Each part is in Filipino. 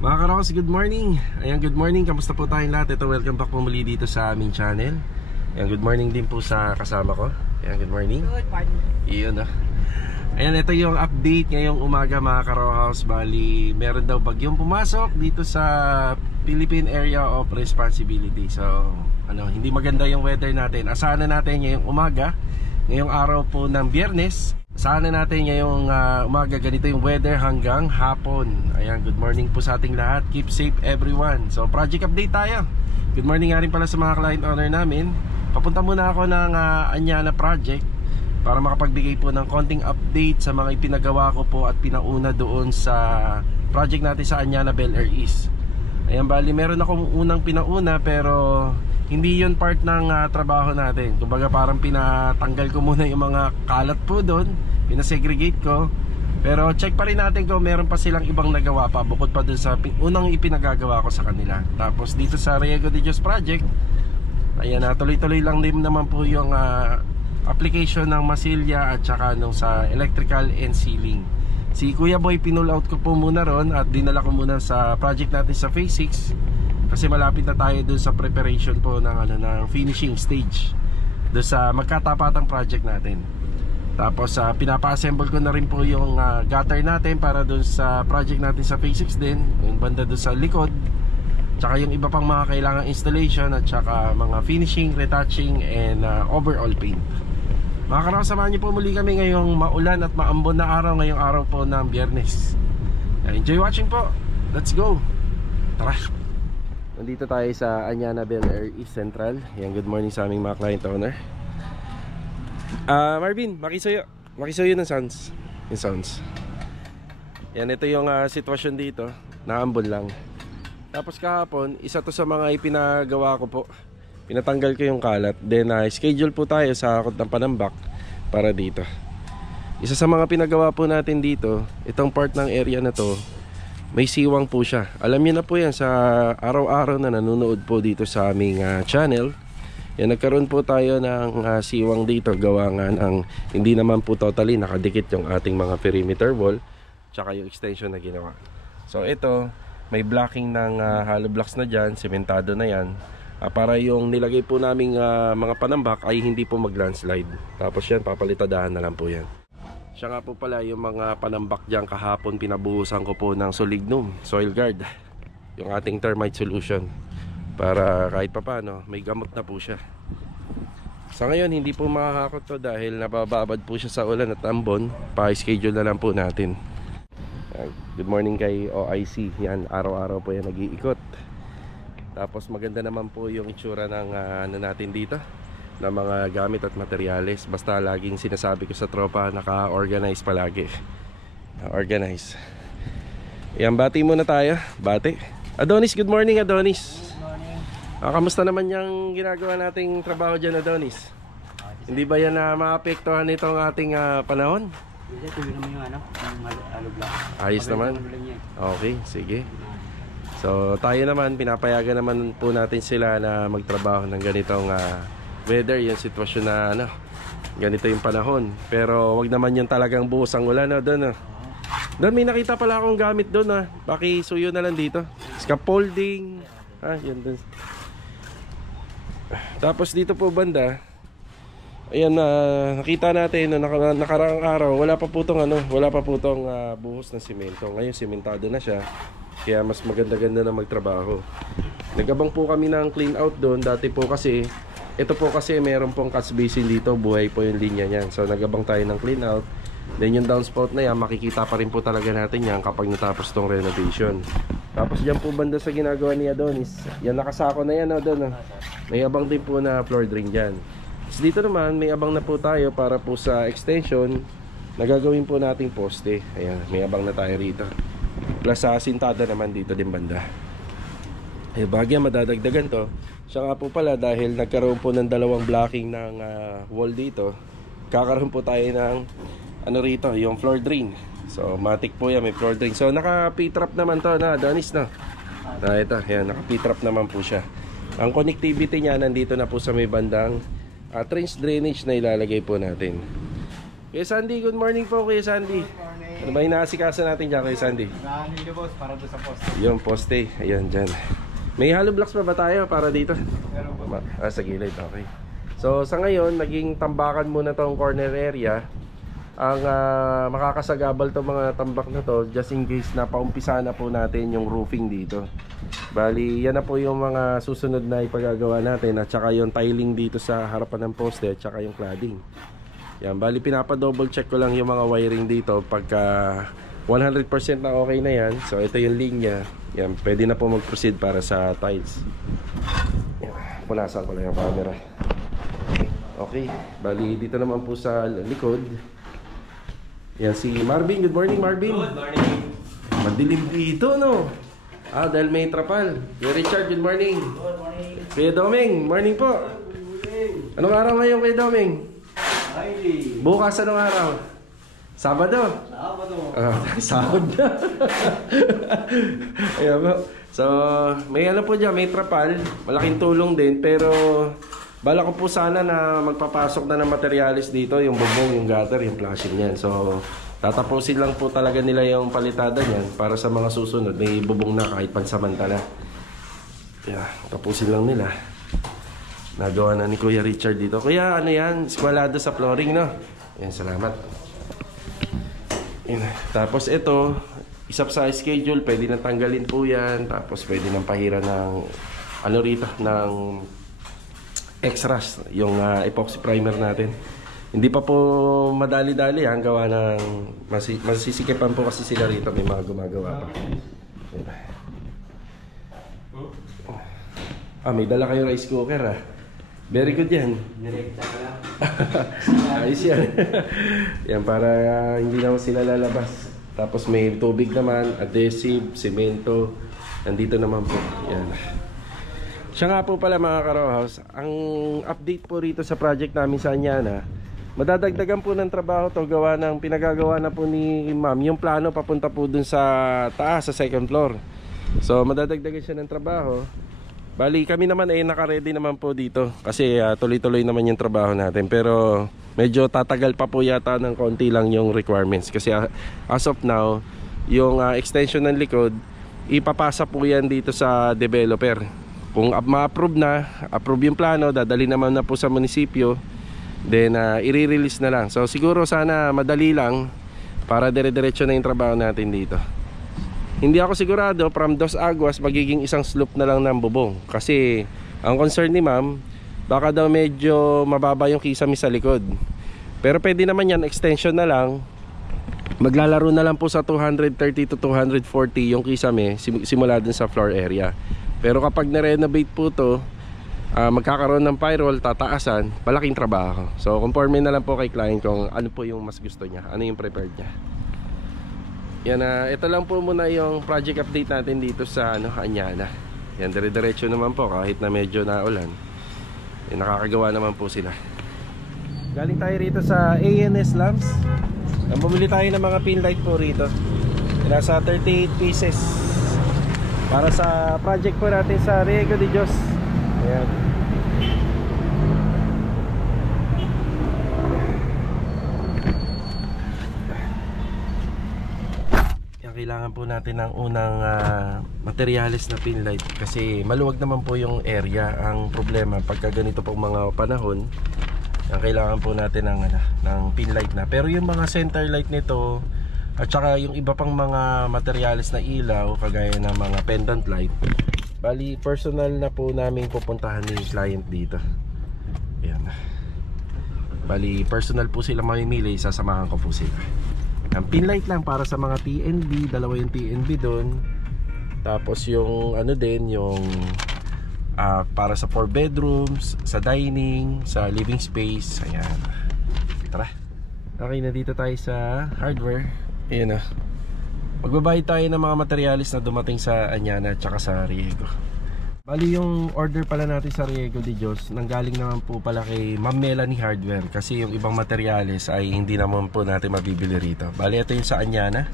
Mga karokas, good morning. Ayan, good morning. Kamusta po tayong lahat? Ito, welcome back po muli dito sa aming channel. Ayan, good morning din po sa kasama ko. Ayan, good morning. Good morning. Iyon Ayan, ito yung update ngayong umaga mga karokas. Bali, meron daw bagyong pumasok dito sa Philippine Area of Responsibility. So, hindi maganda yung weather natin. Asahan na natin ngayong umaga, ngayong araw po ng Biyernes. Sana natin ngayong umaga ganito yung weather hanggang hapon. Ayan, good morning po sa ating lahat. Keep safe everyone. So project update tayo. Good morning nga rin pala sa mga client owner namin. Papunta muna ako ng Anyana project para makapagbigay po ng konting update sa mga ipinagawa ko po at pinauna doon sa project natin sa Anyana Bel Air East. Ayan, bali meron akong unang pinauna pero hindi yun part ng trabaho natin. Kumbaga parang pinatanggal ko muna yung mga kalat po doon, pinasegregate ko. Pero check pa rin natin kung meron pa silang ibang nagawa pa bukod pa doon sa unang ipinagagawa ko sa kanila. Tapos dito sa Riego de Dios project, ayan, tuloy-tuloy lang din naman po yung application ng masilya at saka nung sa electrical and ceiling. Si Kuya Boy pinull out ko po muna ron at dinala ko muna sa project natin sa phase 6. Kasi malapit na tayo dun sa preparation po ng, ng finishing stage dun sa magkatapatang project natin. Tapos pinapa-assemble ko na rin po yung gutter natin para dun sa project natin sa phase 6 din. Yung banda dun sa likod, tsaka yung iba pang mga kailangang installation at tsaka mga finishing, retouching and overall paint. Mga karoon, samahan niyo po muli kami ngayong maulan at maambon na araw, ngayong araw po ng Biyernes. Enjoy watching po. Let's go. Tara. Nandito tayo sa Anyana Bel Air East Central. Yan, good morning sa aming mga client owner. Marvin, makisuyo ng sounds. Yung sounds. Yan, ito yung sitwasyon dito. Naambon lang. Tapos kahapon, isa to sa mga ipinagawa ko po. Pinatanggal ko yung kalat. Then schedule po tayo sa Akot ng Panambak para dito. Isa sa mga pinagawa po natin dito, itong part ng area na to, may siwang po siya. Alam niyo na po yan sa araw-araw na nanonood po dito sa aming channel. Yan, nagkaroon po tayo ng siwang dito. Gawa nga ng hindi naman po totally nakadikit yung ating mga perimeter wall tsaka yung extension na ginawa. So ito, may blocking ng hollow blocks na dyan. Sementado na yan, para yung nilagay po naming mga panambak ay hindi po mag-landslide. Tapos yan, papalitadahan na lang po yan. Siya nga po pala yung mga panambak dyan kahapon, pinabuhusan ko po ng Solignum Soil Guard, yung ating termite solution, para kahit pa paano may gamot na po siya. Sa ngayon hindi po makakakot to dahil nabababad po siya sa ulan at ambon. Pa-schedule na lang po natin. Good morning kay OIC. Yan, araw-araw po yan nag-iikot. Tapos maganda naman po yung itsura ng natin dito na mga gamit at materyales. Basta laging sinasabi ko sa tropa, naka-organize palagi. Organize. Yan, bati muna tayo. Bati. Adonis, good morning Adonis. Good morning. Kamusta naman yung ginagawa nating trabaho dyan Adonis? Hindi ba yan na maapektuhan itong ating panahon? Hindi, tuloy naman yung alubla. Ayos naman. Okay, sige. So tayo naman, pinapayagan naman po natin sila na magtrabaho ng ganitong weather, yung sitwasyon na ganito yung panahon. Pero wag naman yung talagang buhos ang ulan doon. Doon may nakita pala akong gamit doon pakisuyo na lang dito. Scaffolding. Yan doon. Tapos dito po banda, ayan, nakita natin no, nakaraang araw wala pa po tong buhos ng simento. Ngayon simentado na siya. Kaya mas maganda-ganda na magtrabaho. Nagabang po kami ng clean out doon. Dati po kasi ito po kasi meron pong catch basin dito, buhay po yung linya niyan. So nagabang tayo ng clean out. Then yung downspout na yan, makikita pa rin po talaga natin yan kapag natapos tong renovation. Tapos dyan po banda sa ginagawa ni Adonis, yan nakasako na yan doon. May abang din po na floor drain dyan. So dito naman may abang na po tayo para po sa extension na gagawin po nating poste. Ayan, may abang na tayo rito. Plus sintada naman dito din banda. Bagya madadagdagan to. Siya nga po pala, dahil nagkaroon po ng dalawang blocking ng wall dito, kakaroon po tayo ng rito, yung floor drain. So matic po yan, may floor drain. So naka P-trap naman to na Adonis ito, yan, naka P-trap naman po siya. Ang connectivity niya nandito na po sa may bandang trench drainage na ilalagay po natin. Kuya Sandy, good morning po Kuya Sandy. Good morning. Ano ba inaasikaso natin dyan kay Sandy? Nakahanil nyo boss para doon sa poste. Yung poste, ayan dyan. May hollow blocks pa ba tayo para dito? Meron po. Sa gilid, okay. So sa ngayon, naging tambakan muna tong corner area. Ang makakasagabal tong mga tambak na to, just in case na paumpisa na po natin yung roofing dito. Bali, yan na po yung mga susunod na ipagagawa natin, at saka yung tiling dito sa harapan ng poste at saka yung cladding. Yan, bali pinapa-double check ko lang yung mga wiring dito. Pagka 100% na okay na yan, so ito yung linya. Yan, pwede na po mag-proceed para sa tiles. Yan, punasan ko lang yung camera. Okay, bali dito naman po sa likod. Yan si Marvin. Good morning, Marvin. Good morning. Madilim dito, no? Dahil may trapal. Kuya Richard, good morning. Good morning. Kuya Doming, morning po. Anong araw ngayon, Kuya Doming? Hi. Bukas anong araw? Sabado. Sabado. Sahod na. Ayan po. So, may ano po dyan, may trapal. Malaking tulong din, pero bala ko po sana na magpapasok na ng materialis dito, yung bubong, yung gutter, yung flashing niyan. So, tatapusin lang po talaga nila yung palitada niyan para sa mga susunod. May bubong na kahit pansamantala. Yeah, tapusin lang nila. Nagawa na ni Kuya Richard dito. Kuya, ano yan? Eskwalado sa flooring, no? Yan, salamat. Yan. Tapos ito, isap sa schedule, pwede nang tanggalin po yan. Tapos pwede nang pahira ng, ano rito, ng extras, yung epoxy primer natin. Hindi pa po madali-dali ang gawa ng masisikipan po kasi sila rito, may mga gumagawa pa. May dala kayo rice cooker Very good yan. Direkta ka lang. Ayos yan. Yan para hindi naman sila lalabas. Tapos may tubig naman, adhesive, semento. Nandito naman po. Yan. Siya nga po pala mga ka-row house, ang update po rito sa project namin sa Anyana, madadagdagan po ng trabaho to gawa ng pinagagawa na po ni ma'am yung plano papunta po dun sa taas, sa second floor. So madadagdagan siya ng trabaho. Bali kami naman ay naka-ready naman po dito kasi tuloy-tuloy naman yung trabaho natin, pero medyo tatagal pa po yata ng konti lang yung requirements kasi as of now yung extension ng likod ipapasa po yan dito sa developer. Kung ma-approve na, approve yung plano, dadali naman na po sa munisipyo, then i-release na lang. So siguro sana madali lang para dire-diretso na yung trabaho natin dito. Hindi ako sigurado from Dos Aguas magiging isang slope na lang ng bubong, kasi ang concern ni ma'am, baka daw medyo mababa yung kisame sa likod. Pero pwede naman yan, extension na lang. Maglalaro na lang po sa 230 to 240 yung kisame simula dun sa floor area. Pero kapag na-renovate po to, magkakaroon ng firewall, tataasan, malaking trabaho. So conforme na lang po kay client kung ano po yung mas gusto niya, ano yung prepared niya. Yan, ito lang po muna yung project update natin dito sa Anyana. Yan, dire-diretso naman po kahit na medyo naulan. Nakakagawa naman po sila. Galing tayo rito sa ANS Lamps. Bumili tayo ng mga pin light po rito. Nasa 38 pieces. Para sa project po natin sa Riego de Dios. Ayan. Yan, kailangan po natin ng unang materials na pin light kasi maluwag naman po yung area. Ang problema pagka ganito pong mga panahon, yan, kailangan po natin ng pin light na. Pero yung mga center light nito at saka yung iba pang mga materials na ilaw kagaya ng mga pendant light, bali personal na po namin pupuntahan ni client dito. Ayan. Bali personal po sila mamimili, sasamahan ko po sila. Ang pin light lang para sa mga TNB, dalawa yung TNB doon. Tapos yung din, yung para sa 4 bedrooms, sa dining, sa living space. Ayan. Tara. Okay, na dito tayo sa hardware. Ayan na. Magbabayad tayo ng mga materialis na dumating sa Anyana at saka sa Riego. Bali yung order pala natin sa Riego de Dios, nanggaling naman po pala kay Ma'am Melanie Hardware, kasi yung ibang materialis ay hindi naman po natin mabibili rito. Bali ito yung sa Anyana.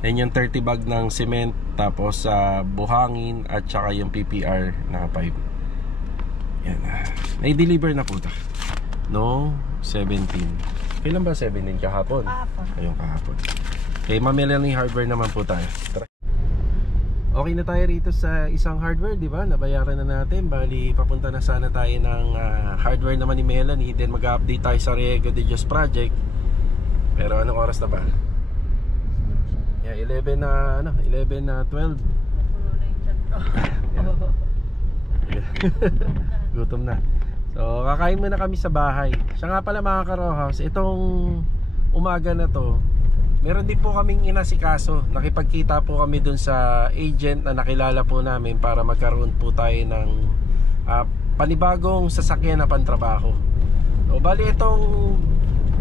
Then yung 30 bag ng cement, tapos buhangin at saka yung PPR na 5. Yan. Nai-deliver na po ito. No, 17. Kailan ba 17? Kahapon? Kahapon. Ayun, kahapon. Kay Ma'am Melanie Hardware naman po tayo. Tara. Okay na tayo rito sa isang hardware, di ba? Nabayaran na natin. Bali, papunta na sana tayo ng hardware naman ni Melanie. Then mag-update tayo sa Riego de Dios project. Pero anong oras na ba? Yeah, 11 na 12. Gutom na. So kakain muna kami sa bahay. Siya nga pala mga ka-Row House, itong umaga na to, meron din po kaming inasikaso. Nakipagkita po kami dun sa agent na nakilala po namin para magkaroon po tayo ng panibagong sasakyan na pantrabaho. So bali itong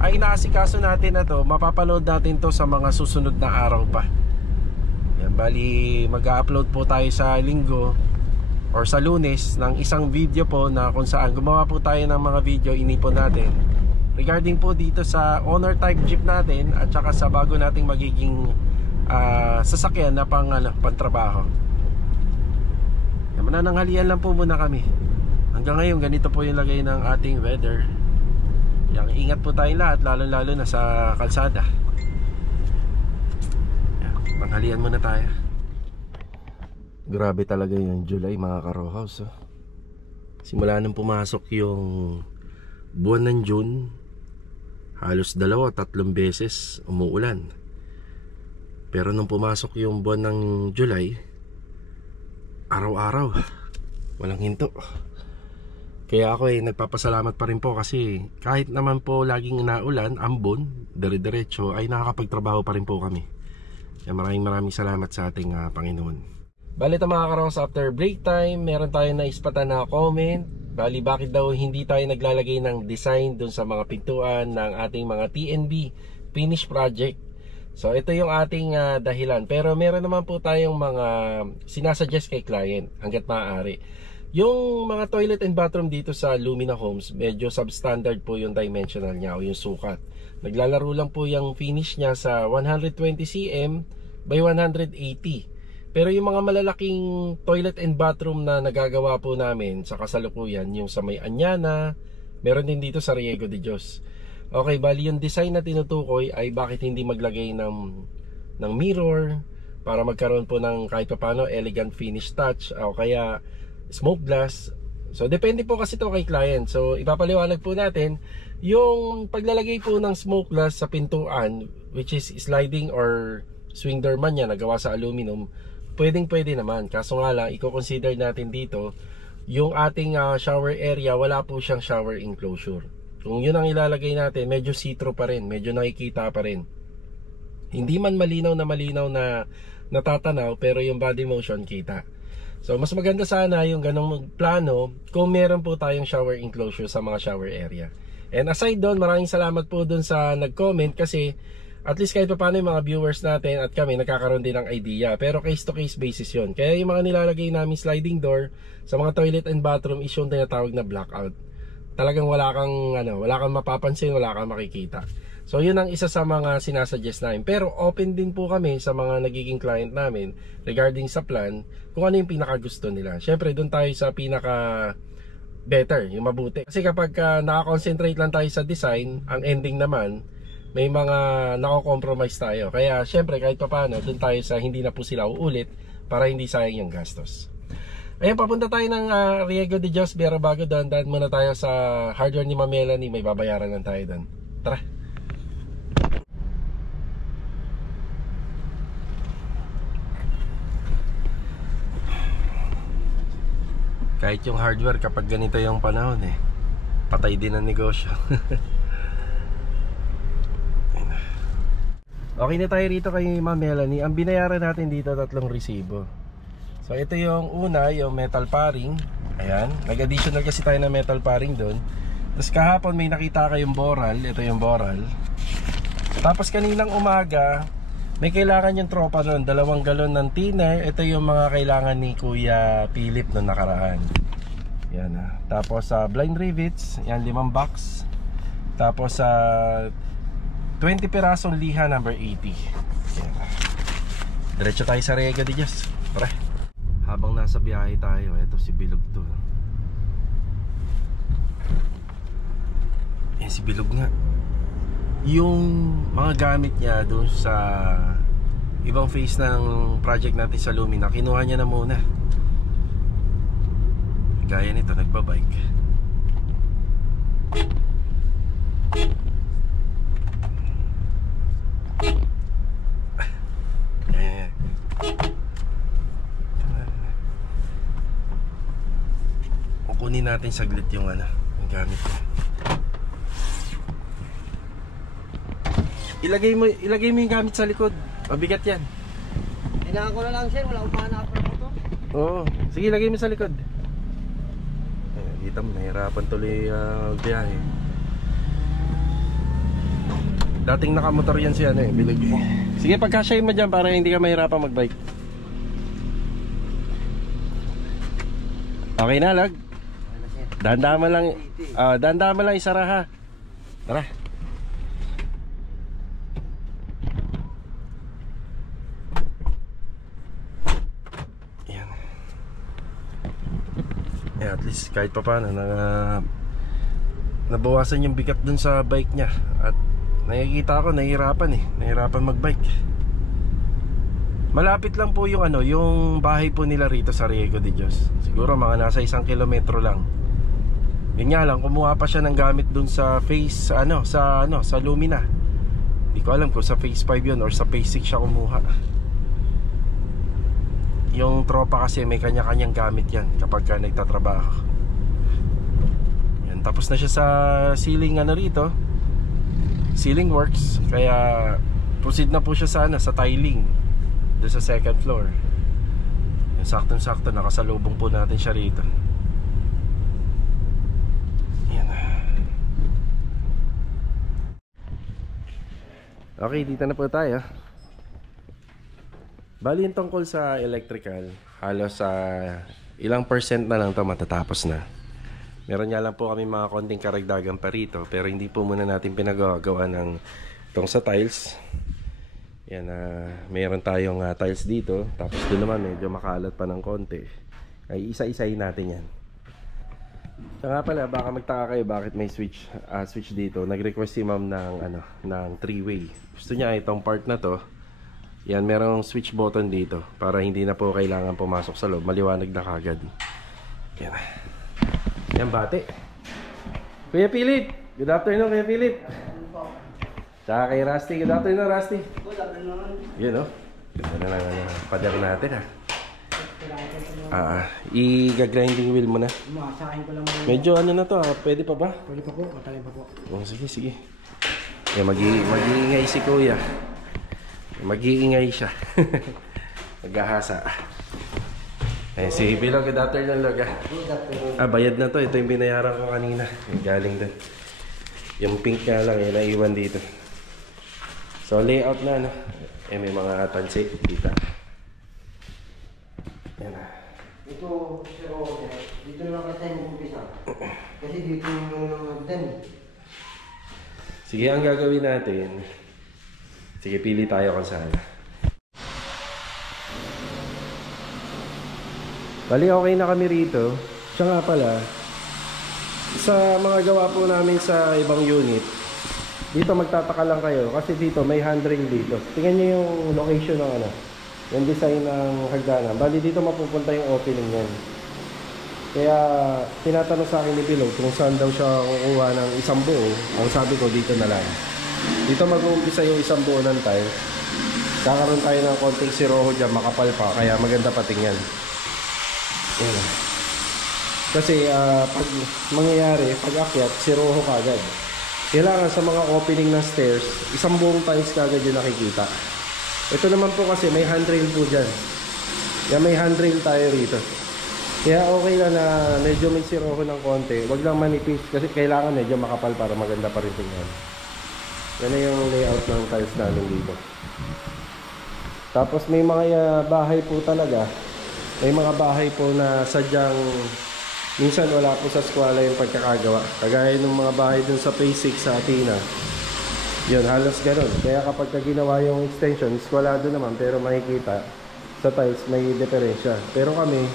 ay inaasikaso natin na to, mapapanood natin to sa mga susunod na araw pa. Yan, bali mag-upload po tayo sa Linggo or sa Lunes ng isang video po na kung saan gumawa po tayo ng mga video inipon natin regarding po dito sa Honor type jeep natin at saka sa bago nating magiging sasakyan na pantrabaho. Yan, manananghalian lang po muna kami. Hanggang ngayon ganito po yung lagay ng ating weather. Yan, ingat po tayong lahat, lalo na sa kalsada. Yan, panghalian muna tayo. Grabe talaga yung July mga ka-Row House, oh. Simula nung pumasok yung buwan ng June, halos 2-3 beses umuulan. Pero nung pumasok yung buwan ng July, araw-araw walang hinto. Kaya ako nagpapasalamat pa rin po kasi kahit naman po laging naulan, ambon, dire-diretso, ay nakakapagtrabaho pa rin po kami. Kaya maraming salamat sa ating Panginoon. Bali ito mga ka-Row, after break time, meron tayo na ispatan na comment. Bali bakit daw hindi tayo naglalagay ng design dun sa mga pintuan ng ating mga TNB finish project. So ito yung ating dahilan. Pero meron naman po tayong mga sinasuggest kay client hanggat maaari. Yung mga toilet and bathroom dito sa Lumina Homes, medyo substandard po yung dimensional niya o yung sukat. Naglalaro lang po yung finish niya sa 120 cm by 180. Pero yung mga malalaking toilet and bathroom na nagagawa po namin sa kasalukuyan, yung sa may Anyana, meron din dito sa Riego de Dios. Okay, bali yung design na tinutukoy ay bakit hindi maglagay ng mirror para magkaroon po ng kahit paano elegant finish touch o kaya smoke glass. So depende po kasi to kay client. So ipapaliwanag po natin yung paglalagay po ng smoke glass sa pintuan, which is sliding or swing door man yan, nagawa sa aluminum. Pwede naman, kaso nga lang i-consider natin dito yung ating shower area, wala po siyang shower enclosure. Kung yun ang ilalagay natin, medyo see-through pa rin, medyo nakikita pa rin. Hindi man malinaw na natatanaw, pero yung body motion kita. So mas maganda sana yung ganong plano kung meron po tayong shower enclosure sa mga shower area. And aside doon, maraming salamat po doon sa nag-comment kasi at least kahit pa paano yung mga viewers natin at kami nagkakaroon din ng idea. Pero case to case basis yun. Kaya yung mga nilalagay namin sliding door sa mga toilet and bathroom is yung tinatawag na blackout. Talagang wala kang mapapansin, wala kang makikita. So yun ang isa sa mga sinasuggest namin. Pero open din po kami sa mga nagiging client namin regarding sa plan kung ano yung pinaka gusto nila. Syempre doon tayo sa pinaka better, yung mabuti. Kasi kapag nakakonsentrate lang tayo sa design, ang ending naman may mga nako-compromise tayo. Kaya syempre kahit pa paano doon tayo sa hindi na po sila uulit para hindi sayang yung gastos. Ayun, papunta tayo ng Riego de Dios. Pero bago doon, daan muna tayo sa hardware ni Ma'am Melanie. May babayaran lang tayo doon. Tara. Kahit yung hardware kapag ganito yung panahon patay din ang negosyo. Okay na tayo rito kay Ma'am Melanie. Ang binayaran natin dito 3 resibo. So ito yung una, yung metal paring. Ayan, nag-additional kasi tayo na metal paring doon. Tapos kahapon may nakita kayong boral. Ito yung boral. Tapos kaninang umaga may kailangan yung tropa doon, 2 galon ng thinner. Ito yung mga kailangan ni Kuya Philip noong nakaraan. Yan Tapos blind rivets, yan 5 box. Tapos 20 pirasong liha number 80. Yan. Diretso tayo sa Riego de Dios. Tara. Habang nasa biyahe tayo, ito si Bilog to. Si Bilog nga. yung mga gamit niya doon sa ibang phase ng project natin sa Lumina, kinuha niya na muna. Gaya nito, nagbabike. Ayan. Kukunin natin saglit yung ano, yung gamit niya. Ilagay mo yung gamit sa likod. Mabigat yan. Kailangan ko na lang sir, wala akong mahanap na po to. Oo, sige, ilagay mo sa likod. Kita mo, nahirapan tuloy biyahe. Dating nakamotor yan siya bilig. Sige, pagkasyahin mo dyan para hindi ka mahirapan magbike. Okay na, lag. Dahan-dahan mo lang isara ha. Tara. Yan. Yeah, at least kahit pa paano nabawasan yung bigat dun sa bike niya. At nakikita ko nahihirapan magbike. Malapit lang po yung yung bahay po nila rito sa Riego de Dios. Siguro mga nasa 1 kilometro lang. Yun nga lang, kumuha pa siya ng gamit dun sa phase sa Lumina. Hindi ko alam kung sa phase 5 yun or sa phase 6 siya kumuha. Yung tropa kasi may kanya-kanyang gamit yan kapag ka nagtatrabaho. Yan, tapos na siya sa ceiling rito, ceiling works. Kaya proceed na po siya sa tiling doon sa second floor. Yan, saktong-sakto nakasalubong po natin siya rito. Yan. Okay, dito na po tayo. Bali yung tungkol sa electrical, halos ilang percent na lang to matatapos na. Meron nga lang po kami mga konting karagdagan pa rito, pero hindi po muna natin pinagawa ng itong sa tiles. Yan, meron tayong tiles dito, tapos doon naman medyo makalat pa ng konti. Ay isa-isahin natin yan. So nga pala, baka magtaka kayo bakit may switch dito. Nag-request si ma'am ng 3-way. Gusto niya itong part na to. Yan, merong switch button dito para hindi na po kailangan pumasok sa loob. Maliwanag na kagad. Yan. Yan, bate. Kuya Philip! Good afternoon, Kuya Philip. Tsaka kay Rusty. Good afternoon, Rusty. Good afternoon. Yun, ganda na lang pader natin, ha. I-grinding wheel mo na. Masahin ko lang muna. Medyo na to, pwede pa ba? Pwede pa po, matalim pa po. Oh, sige. Yan, mag-iingay si Kuya. Mag-iingay siya. Maghahasa. Si Bilog, good afternoon, Log. Good afternoon. Bayad na to. Ito yung binayaran ko kanina. Galing doon. Yung pink nga lang, yung naiwan dito. So, layout na, may mga tansi dito. Yan na. Ito, pero dito na lang tayo mag-umpisa. Kasi dito yung naman. Sige, ang gagawin natin. Sige, pili tayo kung saan. Bali, okay na kami rito. Siya nga pala, sa mga gawa po namin sa ibang unit, dito magtataka lang kayo kasi dito may handrail dito. Tingnan nyo yung location ng yung design ng hagdanan. Bali, dito mapupunta yung opening yan. Kaya tinatanong sa akin ni Bilog kung saan daw siya kukuha ng isang buo. Ang sabi ko, dito na lang. Dito mag-uumpisa yung isang buo ng tile. Kakaroon tayo ng konting siroho dyan, makapal pa, kaya maganda pa tingnan. Kasi pag mangyayari, pag akyat, siroho kagad. Kailangan sa mga opening ng stairs, isang buong tiles kagad yung nakikita. Ito naman po kasi may handrail po dyan. Kaya may handrail tayo rito. Kaya okay lang na medyo may siroho ng konti. Wag lang manipis kasi kailangan medyo makapal para maganda pa rin tingnan. Yan na yung layout ng tiles namin dito. Tapos may mga bahay po talaga. May mga bahay po na sadyang minsan wala po sa eskwela yung pagkakagawa. Kagaya ng mga bahay dun sa Phase 6 sa Athena. Yun, halos ganun. Kaya kapag ginawa yung extension, eskwelado naman pero makikita sa tiles may diferensya. Pero kami,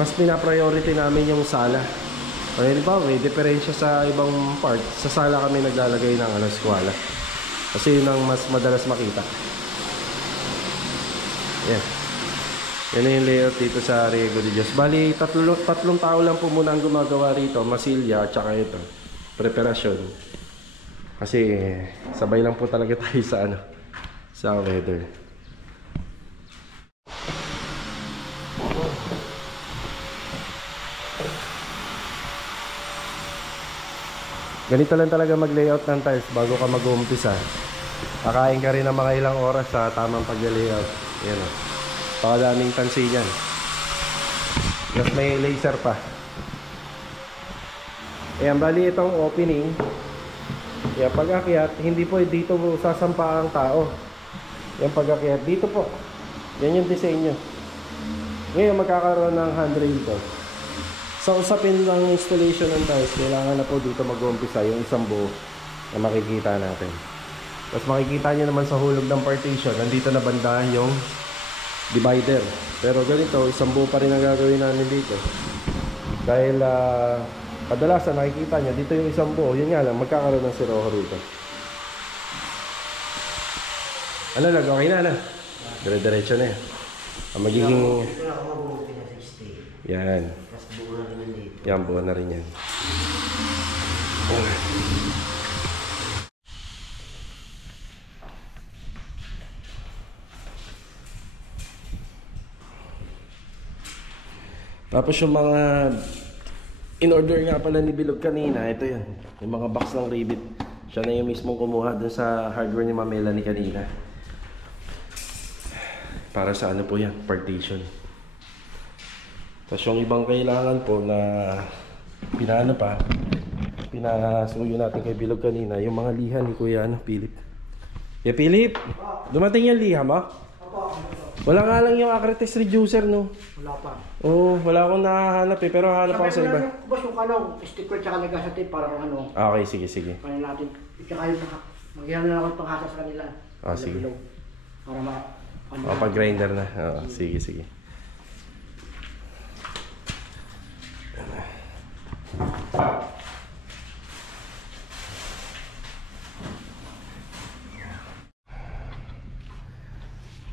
mas pinapriority namin yung sala. Halimbawa, may diferensya sa ibang part. Sa sala kami naglalagay ng eskwela. Kasi yun ang mas madalas makita. Yan. Yan na yung layout dito sa Riego de Dios. Bali, tatlong tao lang po muna ang gumagawa rito. Masilya at saka ito. Preparasyon. Kasi sabay lang po talaga tayo sa sa weather. Ganito lang talaga mag-layout ng tiles bago ka mag-uumpisa. Kakain ka rin ng mga ilang oras sa tamang pag-layout. Yan o. Pakadaming tansi yan. Tapos may laser pa. Ayan, bali itong opening. Yan, pag-akyat, hindi po dito sasampa ang tao. Yan, pag-akyat, dito po. Yan yung disenyo. Ngayon, magkakaroon ng handrail to. Sa usapin ng installation ng tiles, kailangan na po dito mag-umpisa yung isang buo na makikita natin. Tapos makikita nyo naman sa hulog ng partition, nandito na banda yung divider. Pero ganito, isang buo pa rin ang gagawin namin dito. Dahil kadalasan nakikita nyo, dito yung isang buo, yun nga lang, magkakaroon ng siroho rito. Ano lang, okay na. Dire-diretso na yan. Ang magiging... Yan. Yan, buo na rin yan. Tapos yung mga in-order nga pala ni Bilog kanina, ito yan. Yung mga box ng rivet. Siya na yung mismong kumuha dun sa hardware ni Mamela ni kanina. Para sa ano po yan, partition. Tapos yung ibang kailangan po na pinasuyo natin kay Bilog kanina, yung mga liha ni Kuya Philip. Kuya Philip, dumating yung liha mo? Wala nga lang yung acrylic reducer, no? Wala pa. Oo, wala akong nahahanap eh, pero hanap ako sa iba. Boss, yung sticker tsaka nag-asatid parang Okay, sige. Paano natin, tsaka yung maghihan na lang ako panghasa sa kanila. Sige. Para pag-grinder na. Oo, sige.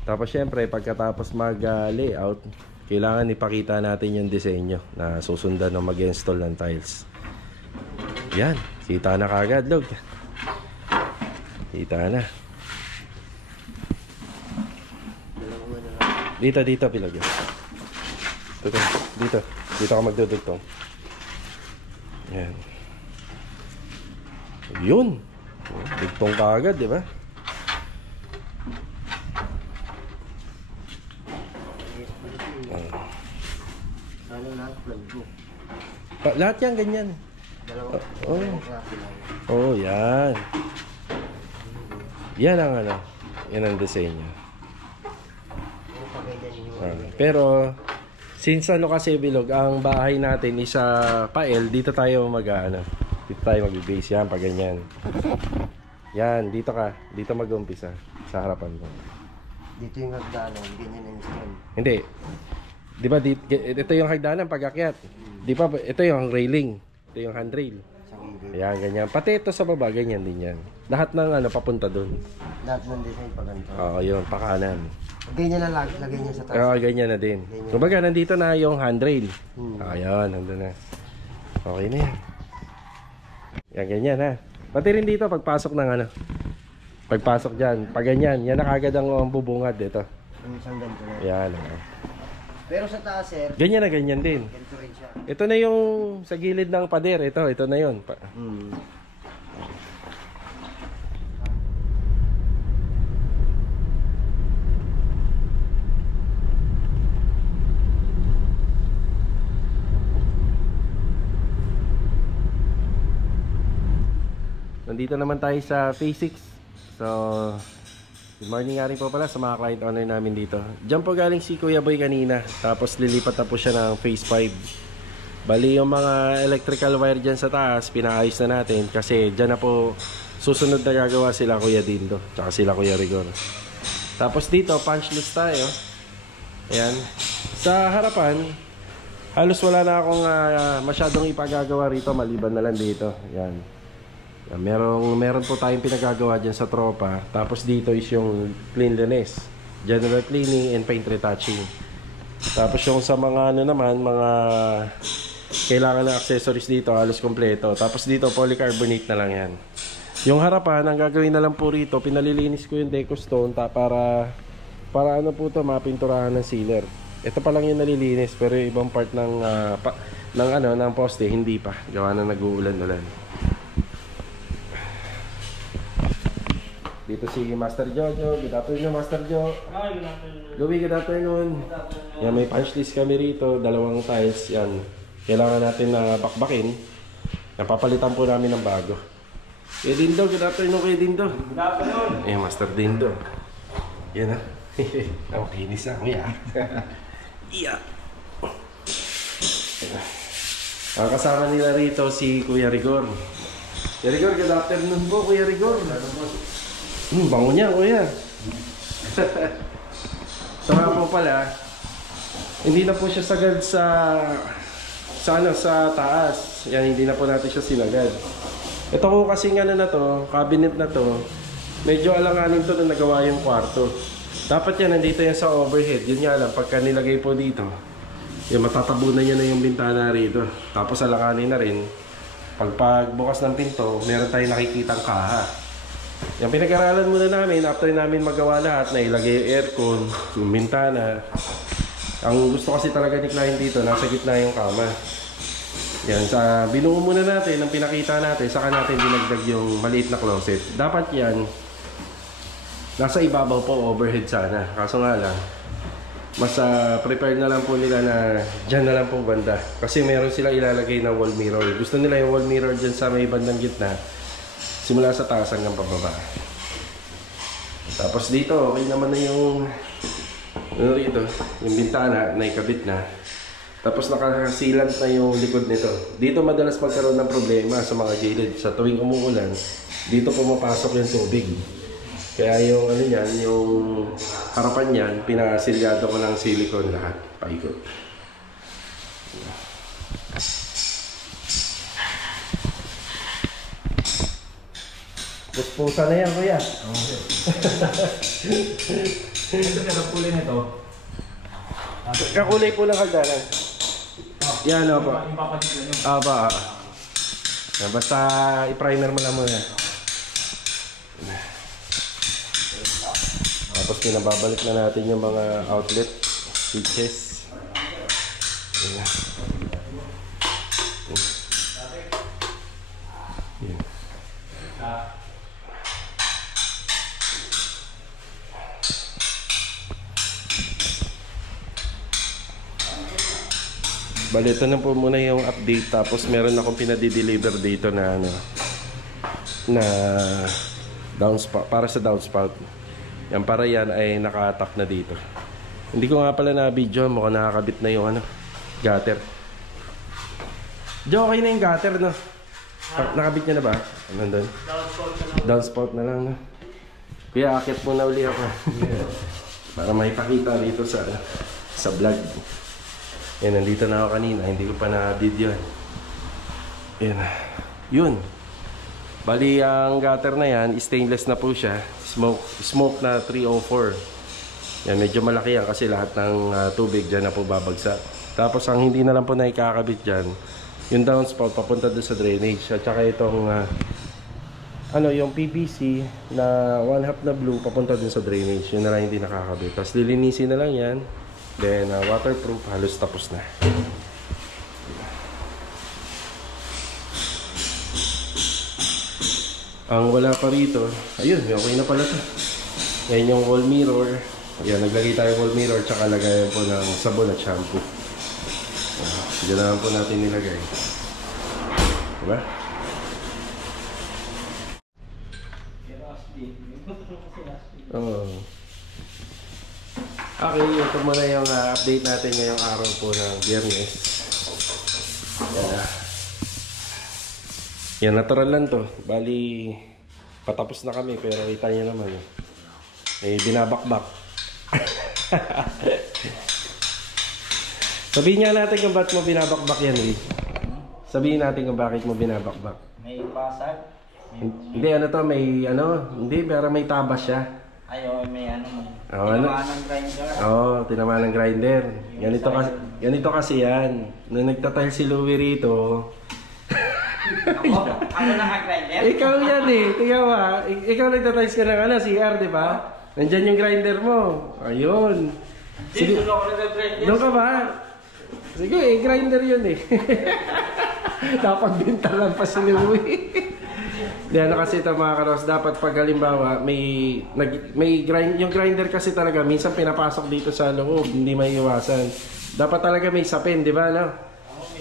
Tapos syempre pagkatapos mag-layout, kailangan ipakita natin yung disenyo na susundan ng mag-install ng tiles. Yan, kita na kagad, Log. Kita na. Dito, Bilog. Dito ka magdudugtong. Yan. Yun. Dugtong kagad, di ba? Lahat yan ganyan. Oh, yan. Yan ang yan ang disenyo. Pero since kasi Bilog, ang bahay natin is pael, dito tayo dito tayo mag-base yan pag ganyan. Yan, dito mag-umpisa sa harapan mo. Dito yung hagdanan, ganyan ang stem. Hindi. Di ba ito yung hagdanan pag-akyat? Di ba ito yung railing? Ito yung handrail. Ayan, ganyan. Pati ito sa baba, ganyan din yan. Lahat ng papunta dun. Lahat ng design pa ganito. Oo, yun, pakanan. Ganyan na lagay niya sa taas. Oo, ganyan na din. Kumbaga, nandito na yung handrail. Ayan, nandun na. Okay na yan. Yan, ganyan ha. Pati rin dito, pagpasok ng pagpasok dyan, pag ganyan, yan na kagad ang bubungad dito. Yung isang ganito na. Yan. Pero sa taas, sir, ganyan na ganyan din. ganito rin siya. Ito na yung sa gilid ng pader. Ito na yun. Nandito naman tayo sa Phase 6. So, good morning nga rin po pala sa mga client owner namin dito. Diyan po galing si Kuya Boy kanina. Tapos lilipat na po siya ng Phase 5. Bali yung mga electrical wire dyan sa taas, pinaayos na natin. Kasi dyan na po susunod na gagawa sila Kuya Dindo. Tsaka sila Kuya Rigor. Tapos dito, punch list tayo. Ayan. Sa harapan, halos wala na akong masyadong ipagagawa rito. Maliban na lang dito. Ayan. Meron po tayong pinagagawa dyan sa tropa. Tapos dito is yung cleanliness, general cleaning and paint retouching. Tapos yung sa mga ano naman, mga kailangan ng accessories dito, halos kompleto. Tapos dito polycarbonate na lang yan. Yung harapan, ang gagawin na lang po rito, pinalilinis ko yung deco stone para ano po to, mapinturahan ng sealer. Ito pa lang yung nalilinis, pero yung ibang part ng poste hindi pa, gawa na nag-uulan-ulan. Dito si Master Jojo. Good afternoon, Master Jo. Hi, good afternoon. Louie, good afternoon. Yan, may punch list kami rito. 2 tiles. Yan. Kailangan natin na bakbakin. Napapalitan po namin ng bago. Kuya Dindo, good afternoon, Kuya Dindo. Good afternoon. Master Dindo. Yan ha. Makinis na, Kuya. Iya. Ang kasama nila rito si Kuya Rigor. Kuya Rigor, good afternoon po, Kuya Rigor. Bango niya, Kuya. So nga po pala, hindi na po siya sagad sa taas. Yan, hindi na po natin siya sinagad. Ito po kasing ano na to, cabinet na to, medyo alanganin to na nagawa yung kwarto. Dapat yan, nandito yan sa overhead. Yun nga lang, pagka nilagay po dito, yung matatabunan niya na yung bintana rito. Tapos alanganin na rin. Pagbukas ng pinto, meron tayong nakikitang kaha. Yung pinag-aralan muna namin, after namin magawa lahat, na ilagay yung aircon, yung bintana. Ang gusto kasi talaga ni client dito, nasa gitna yung kama. Yan, binuo muna natin, ang pinakita natin, saka natin dinagdag yung maliit na closet. Dapat yan, nasa ibabaw po, overhead sana. Kaso nga lang, mas prepared na lang po nila na dyan na lang po banda. Kasi meron sila ilalagay na wall mirror. Gusto nila yung wall mirror dyan sa may bandang gitna, simula sa taas hanggang pababa. Tapos dito, okay naman na yung ano rito, yung bintana na ikabit na. Tapos nakasilant na yung likod nito. Dito madalas magkaroon ng problema sa mga gilid. Sa tuwing umuulan, dito pumapasok yung tubig. Kaya yung ano yan, yung harapan yan, pinasilyado ko ng silicone lahat, paikot. Puspusa na yan, Kuya. Ito kaya kulay nito. Kakulay po lang hagdanan. Yan, opo. Yung papagitan nyo. Aba. Basta i-primer mo lang muna. Tapos pinababalik na natin yung mga outlet switches. Ayan. Bali, ito na po muna yung update. Tapos meron akong pinadi-deliver dito na ano, na downspout, para sa downspout. Yan, para yan ay naka-attack na dito. Hindi ko nga pala na-video, mukhang nakakabit na yung ano, gutter. Jo, okay na yung gutter, no? Nakabit niya na ba? Nandun? Downspout na lang, no? Kaya akit muna uli ako. Para maipakita dito sa vlog. Yan, nandito na ako kanina, hindi ko pa na-video. Yan. Yun. Bali, ang gutter na yan, stainless na po siya. Smoke na 304. Yan, medyo malaki yan kasi lahat ng tubig dyan na po babagsak. Tapos, ang hindi na lang po na ikakabit dyan, yung downspout papunta doon sa drainage. At saka itong, yung PVC na 1/2 na blue papunta doon sa drainage. Yun na lang hindi nakakabit. Tapos, lilinisin na lang yan. Then, waterproof, halos tapos na. Ang wala pa rito, ayun, okay na pala ito. Yan yung wall mirror. Yan, naglagay tayo wall mirror, tsaka lagayan po ng sabon at shampoo. Diyan na lang po natin nilagay. Diba? Oo. Okay, ito muna yung update natin ngayong araw po ng Biyernes. Yan yan, natural lang to. Bali, patapos na kami pero kita nyo naman. Binabakbak. Sabihin nga natin kung bakit mo binabakbak yan, eh. Sabihin natin kung bakit mo binabakbak. May pasag. Hindi, ano to, may ano, hindi, pero may tabas siya. Ay, may ano mo. Oh, ano? Tinamaan ng grinder. Oo, tinamaan ng grinder. Ganito kasi yan. Nung nagtatail si Louie rito, Ako naka-grinder? ikaw yan eh. Tingnan mo ha. Ikaw nagtatiles ka ng ano, CR, di ba? Nandyan yung grinder mo. Ayun. Sige, Doon ako nag-grinder. doon ka ba? Sige, grinder yun eh. Dapat bintalan pa si Louie. Di ano kasi ito mga karos, dapat pag halimbawa yung grinder kasi talaga minsan pinapasok dito sa loob, hindi may iwasan. Dapat talaga may sapin, di ba no?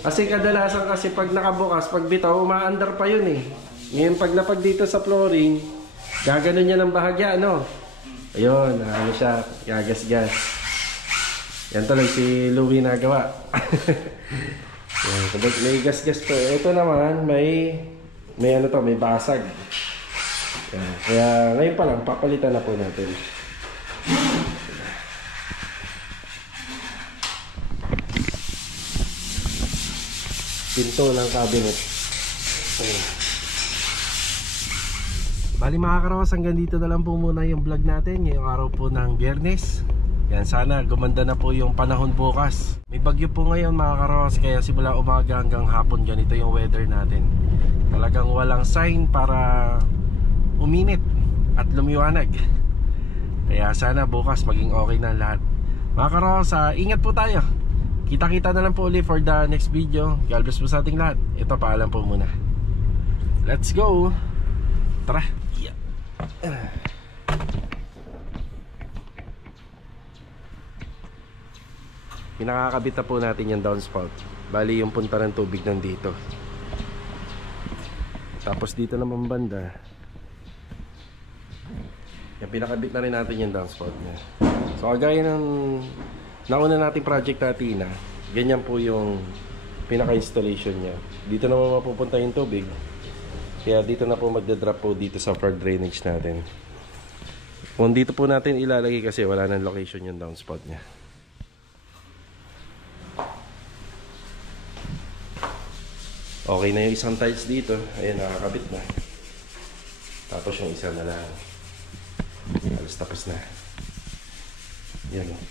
Kasi kadalasan kasi pag nakabukas, pag bitaw, umaandar pa yun eh. Ngayon pag napag dito sa flooring, gagano niya ng bahagya, no? Ayun, ano siya, gagas-gas. Yan tuloy si Louie nagawa. Yan, kapag may gas-gas to, ito naman may ano to, may basag. Yan. Kaya ngayon pa lang, papalitan na po natin. Pinto ng cabinet. Ayan. Bali mga karos, hanggang dito na lang po muna yung vlog natin ngayong araw po ng Biyernes. Yan, sana gumanda na po yung panahon bukas. May bagyo po ngayon mga karos, kaya simula umaga hanggang hapon ganito yung weather natin. Talagang walang sign para uminit at lumiwanag. Kaya sana bukas maging okay na lahat. Mga karos, ingat po tayo. Kita-kita na lang po ulit for the next video. God bless po sa ating lahat. Ito, paalam po muna. Let's go. Tara. Pinakakabit na po natin yung downspout. Bali yung punta ng tubig nandito. Tapos dito naman banda, yung pinakabit na rin natin yung downspout niya. So kagaya ng nauna nating project natin, ganyan po yung pinaka-installation niya. Dito naman mapupunta yung tubig. Kaya dito na po magdadrop po dito sa floor drainage natin. Kung dito po natin ilalagay kasi wala nang location yung downspout niya. Okay na yung isang tiles dito. Ayan, nakakabit na. Tapos yung isa na lang. Halos tapos na. Yan. Okay.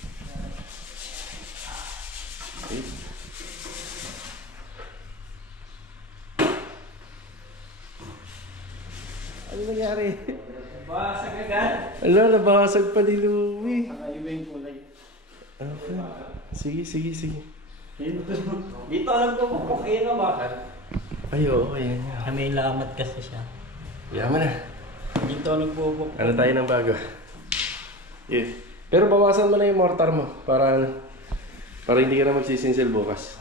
Ano nangyari? Basag agad. Ala, nabasag pa ni Louie. Nakaiba yung kulay. Okay. Sige. Dito alam ko pupukay na bakit? Ay, oo, ayan. May lamat kasi siya. Yaman na. Dito nagpupuk. Ano tayo ng bago? Yeah. Pero bawasan mo na yung mortar mo para hindi ka na magsisinsil bukas.